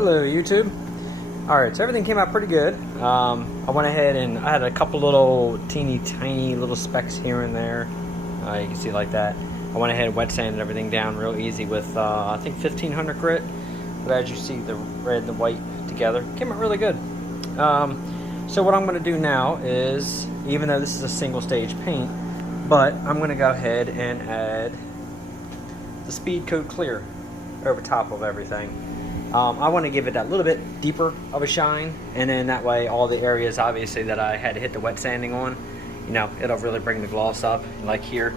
Hello YouTube. Alright, so everything came out pretty good. I went ahead and I had a couple little teeny tiny little specks here and there. You can see like that. I went ahead and wet sanded everything down real easy with I think 1500 grit. But as you see, the red and the white together came out really good. So what I'm going to do now is, even though this is a single stage paint, but I'm going to go ahead and add the Speed Coat Clear over top of everything. I want to give it that little bit deeper of a shine, and then that way all the areas obviously that I had to hit the wet sanding on, you know, it'll really bring the gloss up. Like here,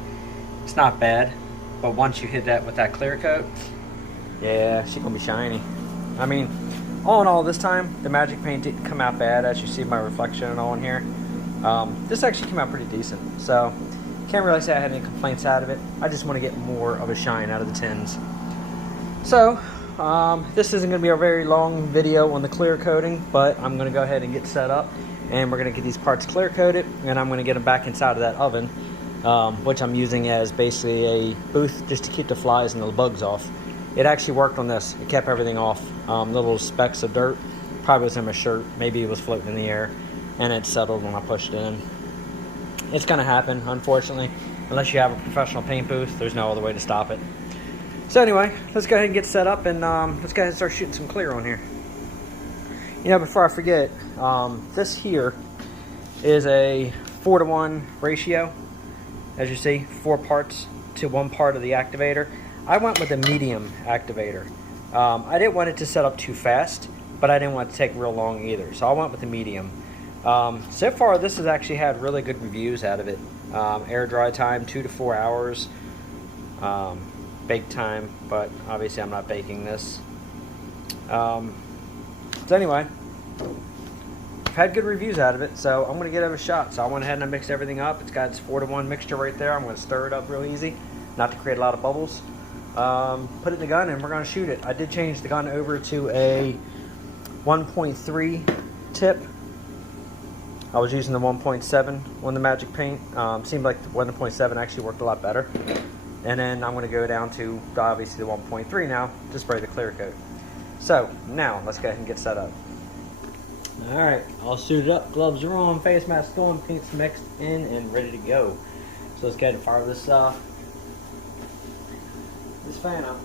it's not bad, but once you hit that with that clear coat, yeah, she's gonna be shiny. I mean, all in all, this time the magic paint didn't come out bad, as you see my reflection and all in here. This actually came out pretty decent, so can't really say I had any complaints out of it. I just want to get more of a shine out of the tins. So this isn't going to be a very long video on the clear coating, but I'm going to go ahead and get set up, and we're going to get these parts clear coated, and I'm going to get them back inside of that oven, which I'm using as basically a booth just to keep the flies and the bugs off. It actually worked on this. It kept everything off. The little specks of dirt probably was in my shirt, maybe it was floating in the air, and it settled when I pushed it in. It's going to happen, unfortunately. Unless you have a professional paint booth, there's no other way to stop it. So anyway, let's go ahead and get set up, and let's go ahead and start shooting some clear on here. You know, before I forget, this here is a 4-to-1 ratio. As you see, 4 parts to 1 part of the activator. I went with a medium activator. I didn't want it to set up too fast, but I didn't want it to take real long either, so I went with the medium. So far, this has actually had really good reviews out of it. Air dry time, 2 to 4 hours. Bake time, but obviously I'm not baking this. So anyway, I've had good reviews out of it, so I'm going to give it a shot. So I went ahead and I mixed everything up. It's got its 4-to-1 mixture right there. I'm going to stir it up real easy, not to create a lot of bubbles. Put it in the gun, and we're going to shoot it. I did change the gun over to a 1.3 tip. I was using the 1.7 on the magic paint. Seemed like the 1.7 actually worked a lot better. And then I'm going to go down to obviously the 1.3 now to spray the clear coat. So now let's go ahead and get set up. Alright, all suited up, gloves are on, face mask on, paint's mixed in and ready to go. So let's go ahead and fire this fan up.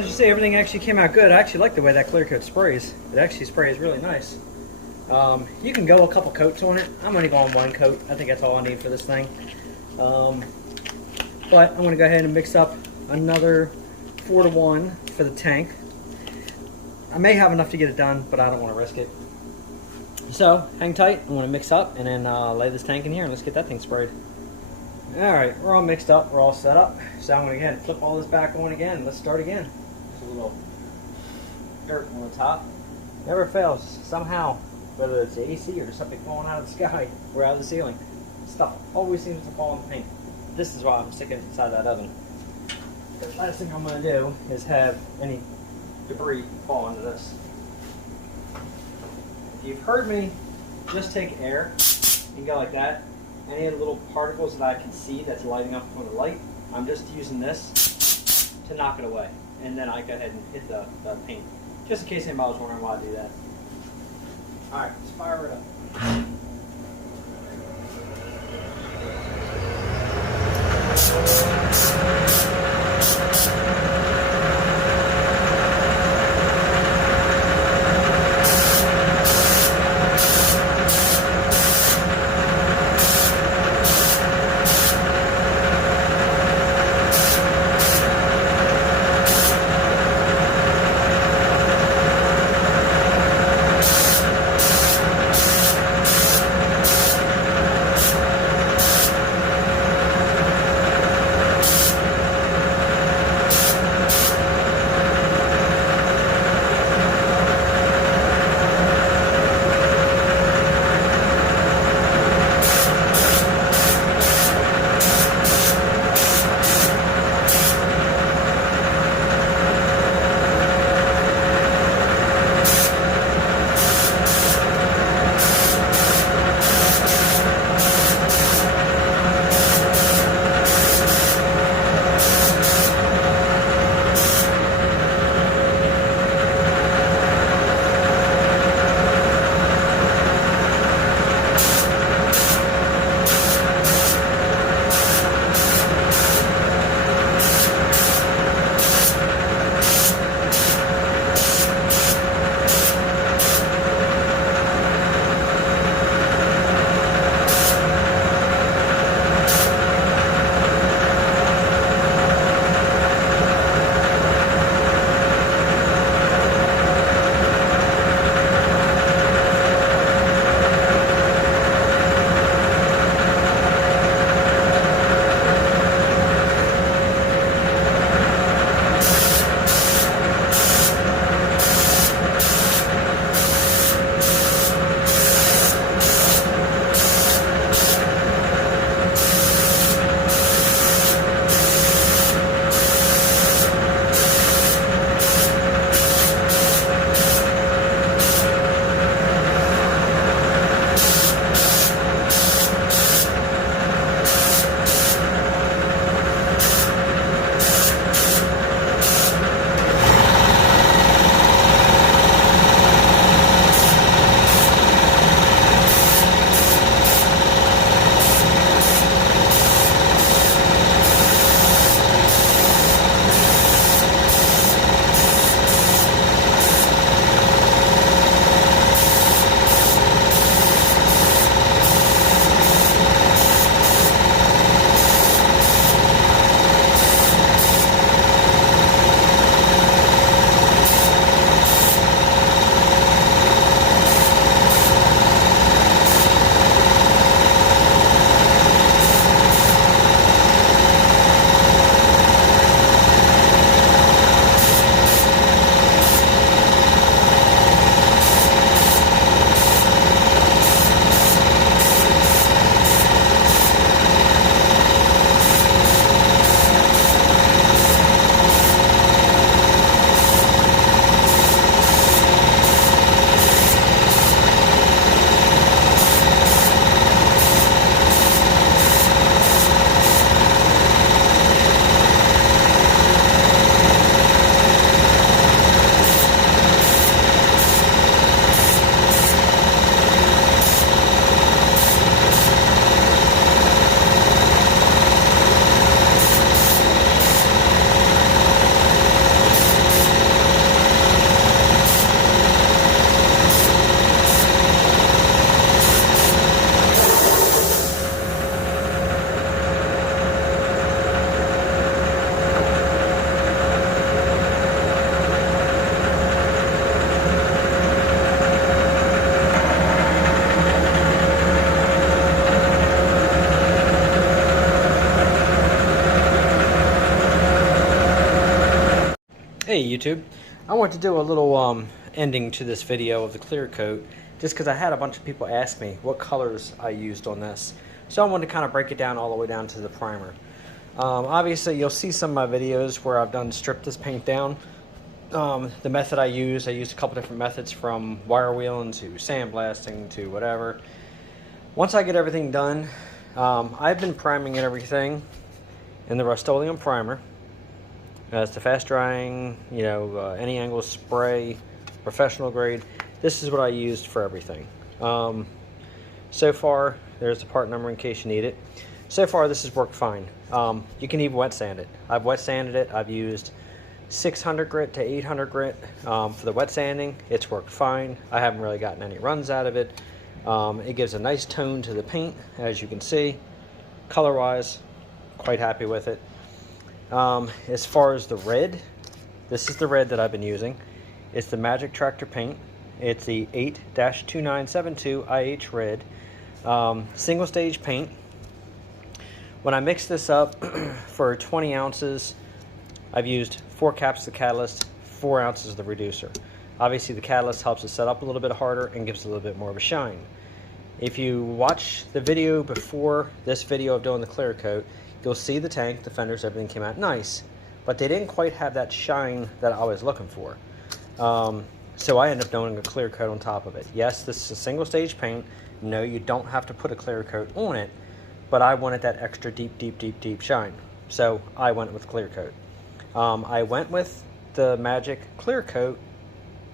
as you see, everything actually came out good. I actually like the way that clear coat sprays. It actually sprays really nice. You can go a couple coats on it. I'm going to go on one coat. I think that's all I need for this thing. But I'm going to go ahead and mix up another 4-to-1 for the tank. I may have enough to get it done, but I don't want to risk it. So, hang tight. I'm going to mix up and then lay this tank in here and let's get that thing sprayed. Alright, we're all mixed up. We're all set up. So I'm going to go ahead and flip all this back on again. Let's start again. There's a little dirt on the top. Never fails. Somehow, whether it's the AC or something falling out of the sky or out of the ceiling, stuff always seems to fall in the paint. This is why I'm sticking it inside that oven. The last thing I'm going to do is have any debris fall into this. If you've heard me just take air and go like that, any of the little particles that I can see that's lighting up from the light, I'm just using this to knock it away. And then I go ahead and hit the paint. Just in case anybody was wondering why I do that. Alright, let's fire it up. Hey YouTube, I want to do a little ending to this video of the clear coat just because I had a bunch of people ask me what colors I used on this. So I wanted to kind of break it down all the way down to the primer. Obviously you'll see some of my videos where I've done stripped this paint down. The method I used a couple different methods, from wire wheeling to sandblasting to whatever. Once I get everything done, I've been priming and everything in the Rust-Oleum primer. It's the fast drying, any angle spray, professional grade. This is what I used for everything. So far, there's the part number in case you need it. So far, this has worked fine. You can even wet sand it. I've wet sanded it. I've used 600 grit to 800 grit for the wet sanding. It's worked fine. I haven't really gotten any runs out of it. It gives a nice tone to the paint, as you can see. Color-wise, quite happy with it. As far as the red, this is the red that I've been using. It's the vintagetractor paint. It's the 8-2972 IH red, single stage paint. When I mix this up for 20 ounces, I've used 4 caps of the catalyst, 4 ounces of the reducer. Obviously the catalyst helps it set up a little bit harder and gives it a little bit more of a shine. If you watch the video before this video of doing the clear coat, you'll see the tank, the fenders, everything came out nice, but they didn't quite have that shine that I was looking for. So I ended up doing a clear coat on top of it. Yes, this is a single stage paint. No, you don't have to put a clear coat on it, but I wanted that extra deep shine. So I went with clear coat. I went with the Magic clear coat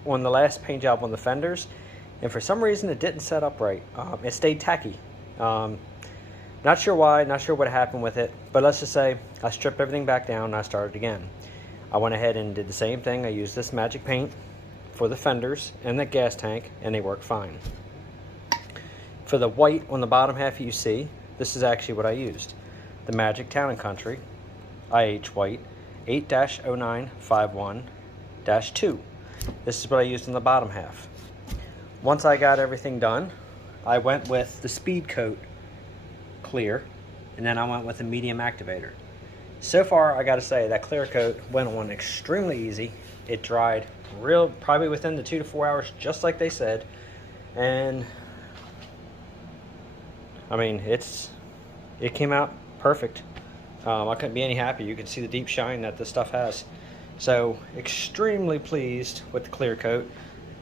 on the last paint job on the fenders, and for some reason it didn't set up right. It stayed tacky. Not sure why, not sure what happened with it, but let's just say I stripped everything back down and I started again. I went ahead and did the same thing. I used this Magic paint for the fenders and the gas tank, and they work fine. For the white on the bottom half you see, this is actually what I used. The Magic Town & Country IH white 8-0951-2. This is what I used in the bottom half. Once I got everything done, I went with the Speed Coat clear, and then I went with a medium activator. So far, I gotta say that clear coat went on extremely easy. It dried probably within the 2 to 4 hours, just like they said. And I mean, it came out perfect. I couldn't be any happier. You can see the deep shine that this stuff has. So extremely pleased with the clear coat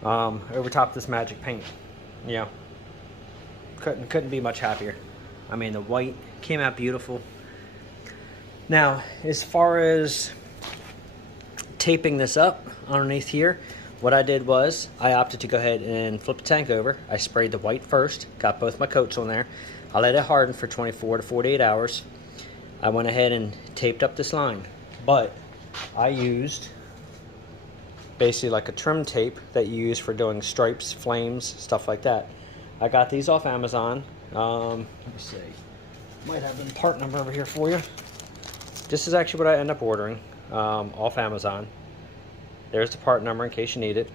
over top of this Magic paint. Yeah, couldn't be much happier. I mean, the white came out beautiful. Now, as far as taping this up underneath here, what I did was I opted to go ahead and flip the tank over. I sprayed the white first, got both my coats on there. I let it harden for 24 to 48 hours. I went ahead and taped up this line, but I used basically like a trim tape that you use for doing stripes, flames, stuff like that. I got these off Amazon. Let me see. Might have the part number over here for you. This is actually what I end up ordering off Amazon. There's the part number in case you need it.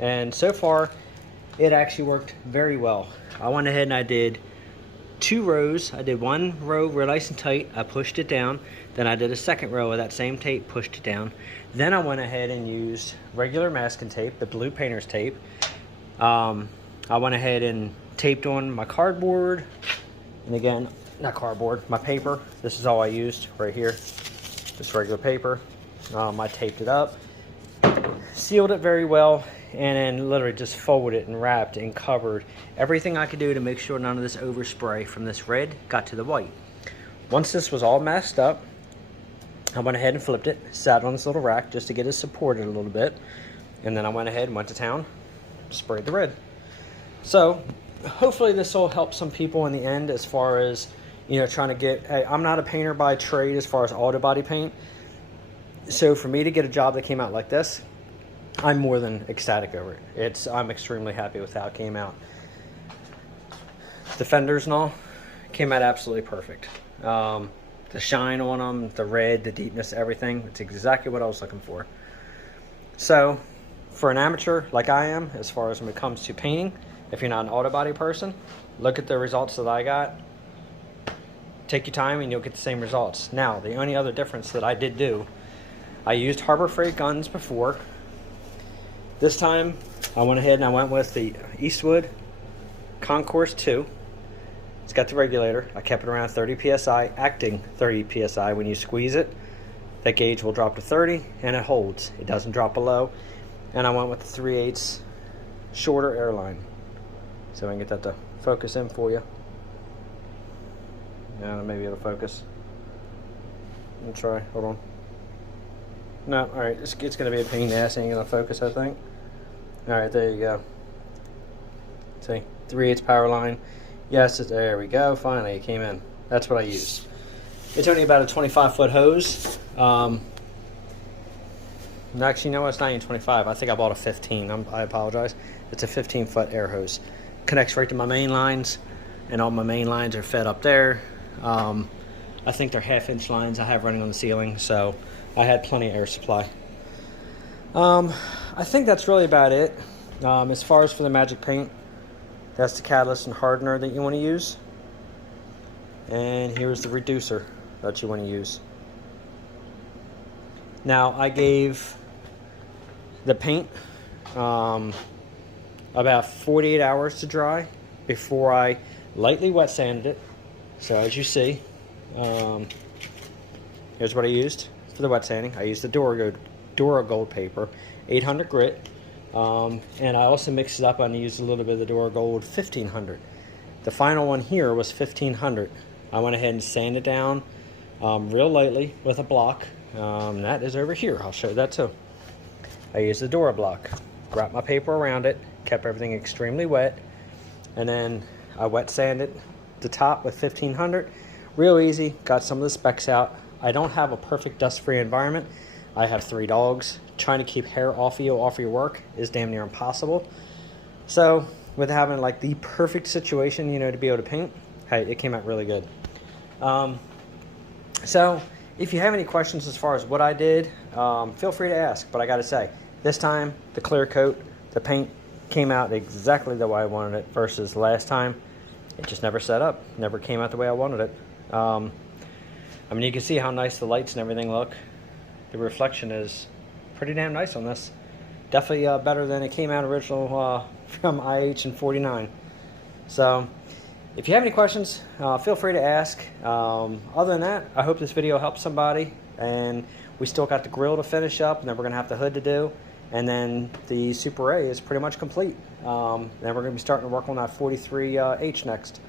And so far, it actually worked very well. I went ahead and I did 2 rows. I did 1 row real nice and tight. I pushed it down. Then I did a 2nd row of that same tape, pushed it down. Then I went ahead and used regular masking tape, the blue painter's tape. I went ahead and taped on my cardboard, and again, not cardboard, my paper. This is all I used right here, just regular paper. I taped it up, sealed it very well, and then literally just folded it and wrapped and covered everything I could do to make sure none of this overspray from this red got to the white. Once this was all masked up, I went ahead and flipped it, sat on this little rack just to get it supported a little bit, and then I went ahead and went to town, sprayed the red. So hopefully this will help some people in the end as far as, trying to get, hey, I'm not a painter by trade as far as auto body paint. So for me to get a job that came out like this, I'm more than ecstatic over it. I'm extremely happy with how it came out. The fenders and all came out absolutely perfect. The shine on them, the red, the deepness, everything, it's exactly what I was looking for. So for an amateur like I am, as far as when it comes to painting, if you're not an auto body person, look at the results that I got. Take your time and you'll get the same results. Now, the only other difference that I did do I used Harbor Freight guns before. This time I went ahead and I went with the Eastwood Concourse 2. It's got the regulator. I kept it around 30 psi, acting 30 psi. When you squeeze it, that gauge will drop to 30 and it holds. It doesn't drop below. And I went with the 3/8 shorter airline. So I can get that to focus in for you. Yeah, maybe it'll focus. Let me try. Hold on. No, alright. It's going to be a pain in the ass. Ain't going to focus, I think. Alright, there you go. See? 3/8 power line. Yes, there we go. Finally, it came in. That's what I used. It's only about a 25-foot hose. Actually, no, it's not even 25. I think I bought a 15. I apologize. It's a 15-foot air hose. Connects right to my main lines, and all my main lines are fed up there. I think they're 1/2-inch lines I have running on the ceiling, so I had plenty of air supply. I think that's really about it. As far as for the magic paint, that's the catalyst and hardener that you want to use. And here's the reducer that you want to use. Now, I gave the paint about 48 hours to dry before I lightly wet sanded it. So as you see, here's what I used for the wet sanding. I used the Duragold paper, 800 grit, and I also mixed it up and used a little bit of the Duragold 1500. The final one here was 1500. I went ahead and sanded down real lightly with a block. That is over here. I'll show you that too. I used the Dura block, wrapped my paper around it, kept everything extremely wet, and then I wet sanded the top with 1500. Real easy. Got some of the specks out. I don't have a perfect dust-free environment. I have 3 dogs. Trying to keep hair off of you, off your work, is damn near impossible. So with having like the perfect situation, you know, to be able to paint, hey, it came out really good. So if you have any questions as far as what I did, feel free to ask. But I got to say, this time the clear coat, the paint came out exactly the way I wanted it. Versus last time, it just never set up, never came out the way I wanted it. I mean, you can see how nice the lights and everything look. The reflection is pretty damn nice on this. Definitely better than it came out original from IH and 49. So if you have any questions, feel free to ask. Other than that, I hope this video helps somebody. And we still got the grill to finish up, and then we're going to have the hood to do. And then the Super A is pretty much complete. Then we're going to be starting to work on that 43H next.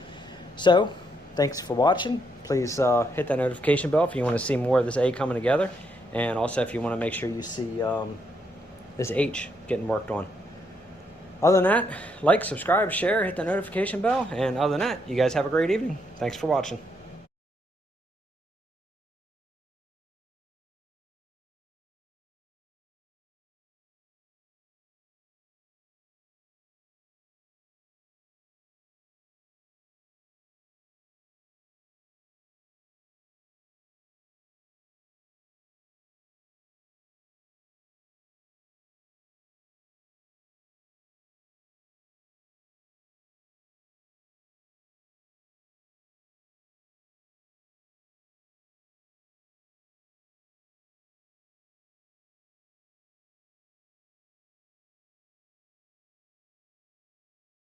So thanks for watching. Please hit that notification bell if you want to see more of this A coming together. And also if you want to make sure you see this H getting worked on. Other than that, like, subscribe, share, hit the notification bell. And other than that, you guys have a great evening. Thanks for watching.